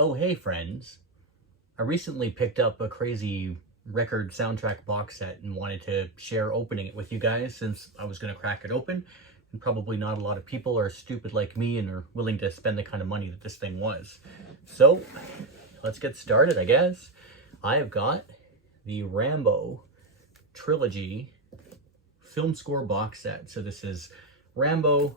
Oh, hey friends. I recently picked up a crazy record soundtrack box set and wanted to share opening it with you guys since I was going to crack it open. And probably not a lot of people are stupid like me and are willing to spend the kind of money that this thing was. So let's get started, I guess. I have got the Rambo trilogy film score box set. So this is Rambo,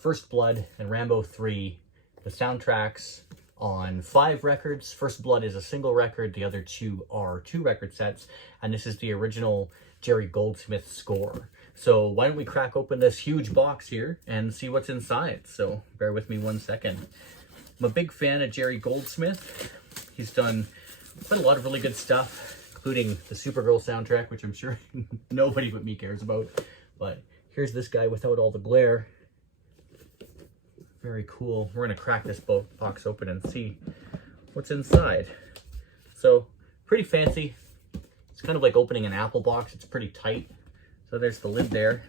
First Blood, and Rambo 3. The soundtracks on 5 records. First Blood is a single record, the other 2 are 2 record sets, and this is the original Jerry Goldsmith score. So why don't we crack open this huge box here and see what's inside. So bear with me 1 second. I'm a big fan of Jerry Goldsmith. He's done quite a lot of really good stuff, including the Supergirl soundtrack, which I'm sure nobody but me cares about. But here's this guy without all the glare. Very cool. We're going to crack this box open and see what's inside. So, pretty fancy. It's kind of like opening an Apple box. It's pretty tight. So there's the lid there.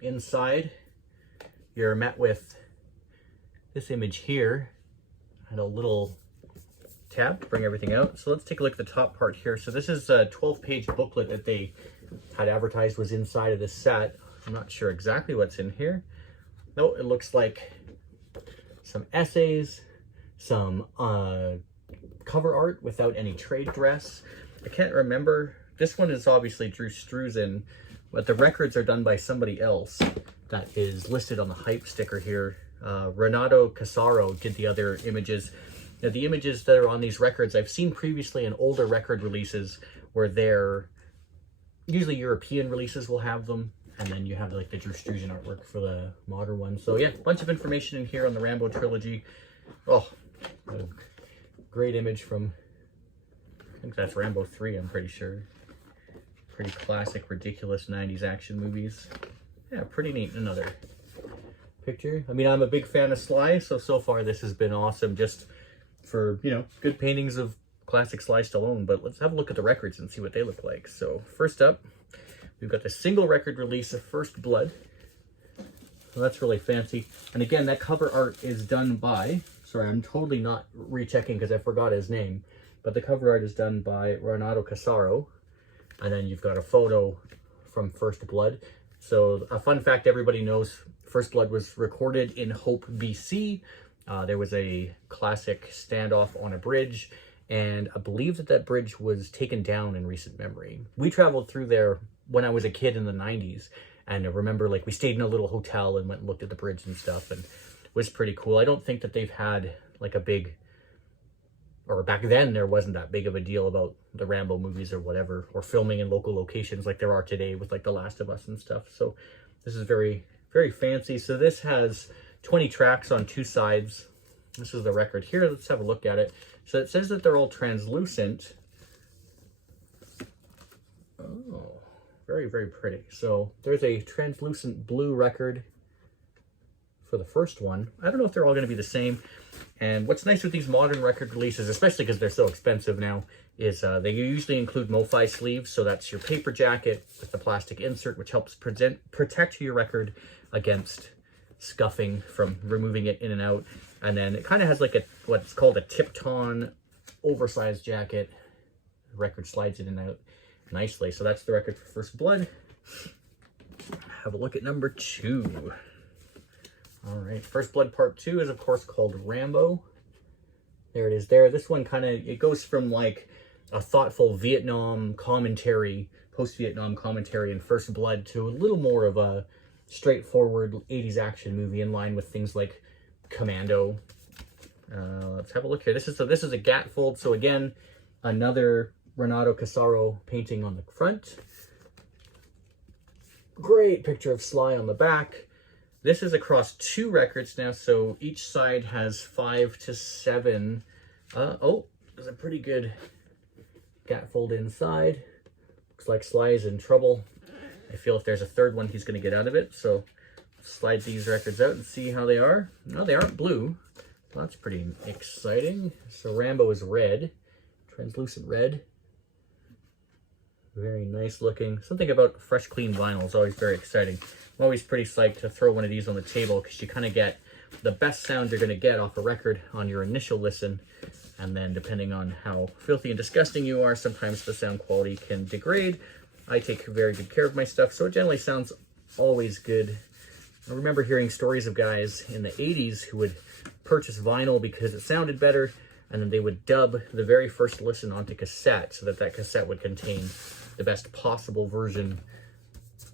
Inside, you're met with this image here and a little tab to bring everything out. So let's take a look at the top part here. So this is a 12-page booklet that they had advertised was inside of this set. I'm not sure exactly what's in here. No, it looks like some essays, some cover art without any trade dress. I can't remember. This one is obviously Drew Struzan, but the records are done by somebody else that is listed on the hype sticker here. Renato Casaro did the other images. Now, the images that are on these records, I've seen previously in older record releases where they're, usually European releases will have them. And then you have like the Drew Struzan artwork for the modern one. So yeah, a bunch of information in here on the Rambo trilogy. Oh, a great image from, I think that's Rambo 3, I'm pretty sure. Pretty classic, ridiculous 90s action movies. Yeah, pretty neat. Another picture. I mean, I'm a big fan of Sly, so far this has been awesome just for, you know, good paintings of classic Sly Stallone. But let's have a look at the records and see what they look like. So first up, we've got the single record release of First Blood. So that's really fancy. And again, that cover art is done by, sorry, I'm totally not rechecking because I forgot his name, but the cover art is done by Renato Casaro. And then you've got a photo from First Blood. So a fun fact everybody knows, First Blood was recorded in Hope, BC. There was a classic standoff on a bridge, and I believe that bridge was taken down in recent memory. We traveled through there when I was a kid in the 90s, and I remember like we stayed in a little hotel and went and looked at the bridge and stuff, and it was pretty cool. I don't think that they've had like a big, or back then there wasn't that big of a deal about the Rambo movies or whatever, or filming in local locations like there are today with like The Last of Us and stuff. So this is very, very fancy. So this has 20 tracks on 2 sides. This is the record here. Let's have a look at it. So it says that they're all translucent. Oh, very, very pretty. So there's a translucent blue record for the first one. I don't know if they're all going to be the same. And what's nice with these modern record releases, especially because they're so expensive now, is they usually include MoFi sleeves. So that's your paper jacket with the plastic insert, which helps protect your record against scuffing from removing it in and out. And then it kind of has like a what's called a tip-on oversized jacket. The record slides in and out nicely. So that's the record for First Blood. Have a look at number 2. All right, First Blood Part 2 is of course called Rambo. There it is there. This one kind of, it goes from like a thoughtful Vietnam commentary, post-Vietnam commentary in First Blood to a little more of a straightforward 80s action movie in line with things like Commando. Let's have a look here. This is a gatefold. So again, another Renato Casaro painting on the front. Great picture of Sly on the back. This is across 2 records now, so each side has 5 to 7. Oh, there's a pretty good gatefold inside. Looks like Sly is in trouble. I feel if there's a third one, he's going to get out of it. So slide these records out and see how they are. No, they aren't blue. Well, that's pretty exciting. So Rambo is red, translucent red. Very nice looking. Something about fresh, clean vinyl is always very exciting. I'm always pretty psyched to throw one of these on the table because you kind of get the best sound you're going to get off a record on your initial listen. And then depending on how filthy and disgusting you are, sometimes the sound quality can degrade. I take very good care of my stuff, so it generally sounds always good. I remember hearing stories of guys in the 80s who would purchase vinyl because it sounded better, and then they would dub the very first listen onto cassette so that that cassette would contain the best possible version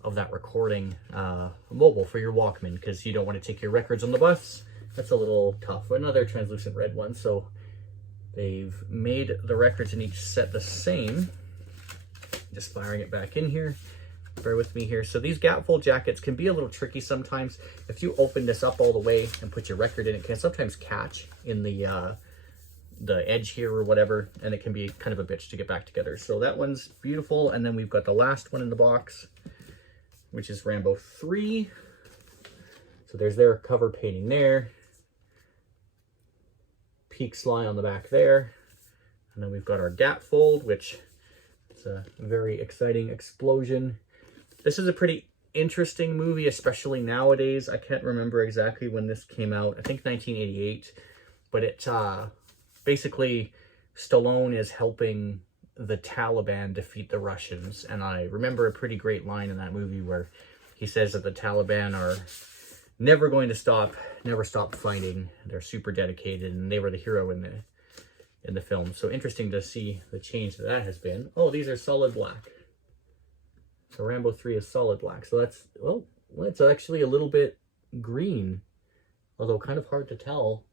of that recording mobile for your Walkman, because you don't want to take your records on the bus. That's a little tough. Another translucent red one. So they've made the records in each set the same. Just firing it back in here. Bear with me here. So these gatefold jackets can be a little tricky sometimes. If you open this up all the way and put your record in, it can sometimes catch in the edge here or whatever, and it can be kind of a bitch to get back together. So that one's beautiful. And then we've got the last one in the box, which is Rambo 3. So there's their cover painting there. Peak Sly on the back there. And then we've got our gatefold, which is a very exciting explosion. This is a pretty interesting movie, especially nowadays. I can't remember exactly when this came out. I think 1988. But it basically, Stallone is helping the Taliban defeat the Russians. And I remember a pretty great line in that movie where he says that the Taliban are never going to stop, never stop fighting. They're super dedicated, and they were the hero in the film. So interesting to see the change that has been. Oh, these are solid black. So Rambo 3 is solid black. So that's, well, it's actually a little bit green, although kind of hard to tell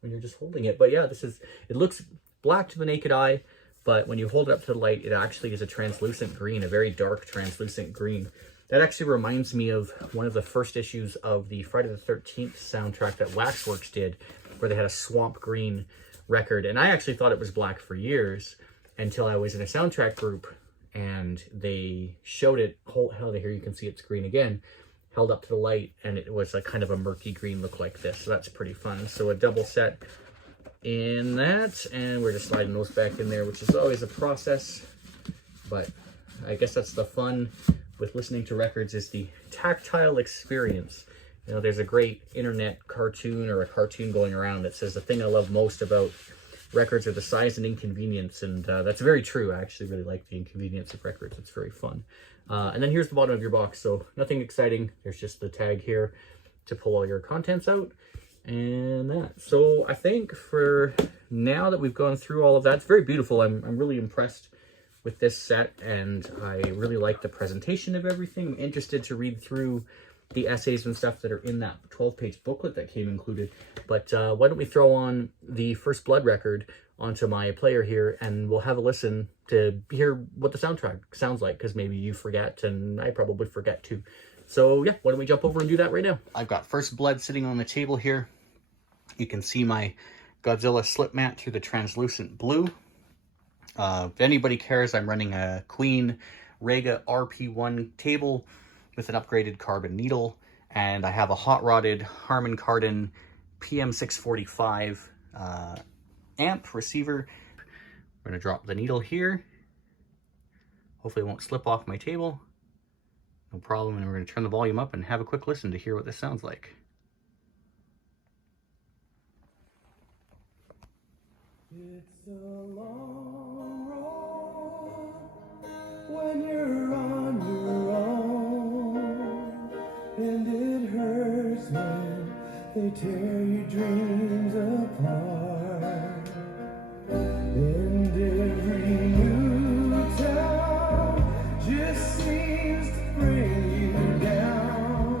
when you're just holding it. But yeah, it looks black to the naked eye, but when you hold it up to the light, it actually is a translucent green, a very dark translucent green. That actually reminds me of one of the first issues of the Friday the 13th soundtrack that Waxworks did, where they had a swamp green record. And I actually thought it was black for years until I was in a soundtrack group and they showed it. Here you can see it's green again, held up to the light, and it was a kind of a murky green look like this. So that's pretty fun. So a double set in that, and we're just sliding those back in there, which is always a process, but I guess that's the fun with listening to records, is the tactile experience. You know, there's a great internet cartoon or a cartoon going around that says the thing I love most about records are the size and inconvenience, and that's very true. I actually really like the inconvenience of records. It's very fun. And then here's the bottom of your box. So nothing exciting. There's just the tag here to pull all your contents out, and that. So I think for now that we've gone through all of that, it's very beautiful. I'm really impressed with this set, and I really like the presentation of everything. I'm interested to read through the essays and stuff that are in that 12-page booklet that came included. But why don't we throw on the First Blood record onto my player here, and we'll have a listen to hear what the soundtrack sounds like, because maybe you forget, and I probably forget too. So yeah, why don't we jump over and do that right now? I've got First Blood sitting on the table here. You can see my Godzilla slip mat through the translucent blue. If anybody cares, I'm running a Queen Rega RP1 table with an upgraded carbon needle, and I have a hot-rodded Harman Kardon PM645 amp receiver. I'm going to drop the needle here. Hopefully it won't slip off my table. No problem, and we're going to turn the volume up and have a quick listen to hear what this sounds like. It's a long road when you're on your own, and it hurts when they tear your dreams apart. And every new town just seems to bring you down,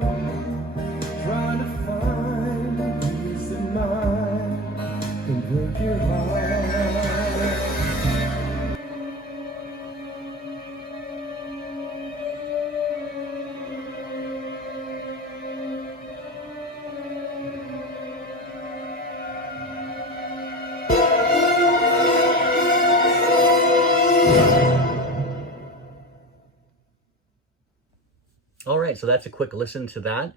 trying to find peace of mind and break your heart. All right, so that's a quick listen to that.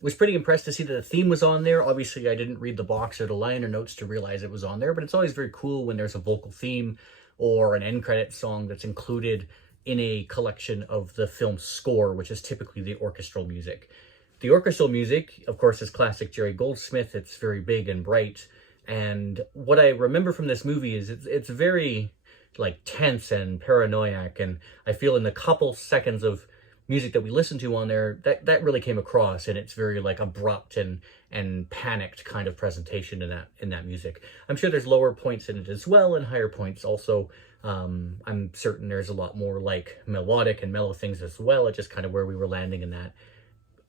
Was pretty impressed to see that the theme was on there. Obviously, I didn't read the box or the liner notes to realize it was on there, but it's always very cool when there's a vocal theme or an end credit song that's included in a collection of the film's score, which is typically the orchestral music. The orchestral music, of course, is classic Jerry Goldsmith. It's very big and bright. And what I remember from this movie is it's very like tense and paranoid. And I feel in the couple seconds of music that we listened to on there, that really came across, and it's very like abrupt and panicked kind of presentation in that music. I'm sure there's lower points in it as well, and higher points also. I'm certain there's a lot more like melodic and mellow things as well. It's just kind of where we were landing in that.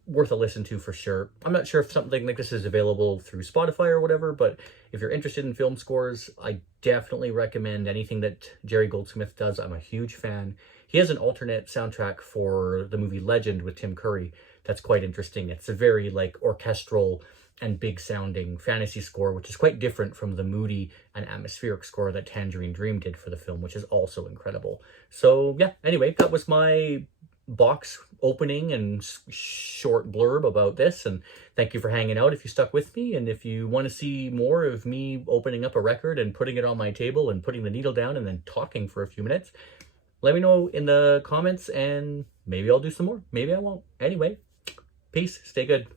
Worth a listen to for sure. I'm not sure if something like this is available through Spotify or whatever, but if you're interested in film scores, I definitely recommend anything that Jerry Goldsmith does. I'm a huge fan. He has an alternate soundtrack for the movie Legend with Tim Curry that's quite interesting. It's a very like orchestral and big sounding fantasy score, which is quite different from the moody and atmospheric score that Tangerine Dream did for the film, which is also incredible. So yeah, anyway, that was my box opening and short blurb about this, and thank you for hanging out if you stuck with me. And if you want to see more of me opening up a record and putting it on my table and putting the needle down and then talking for a few minutes, let me know in the comments, and maybe I'll do some more, maybe I won't. Anyway, peace, stay good.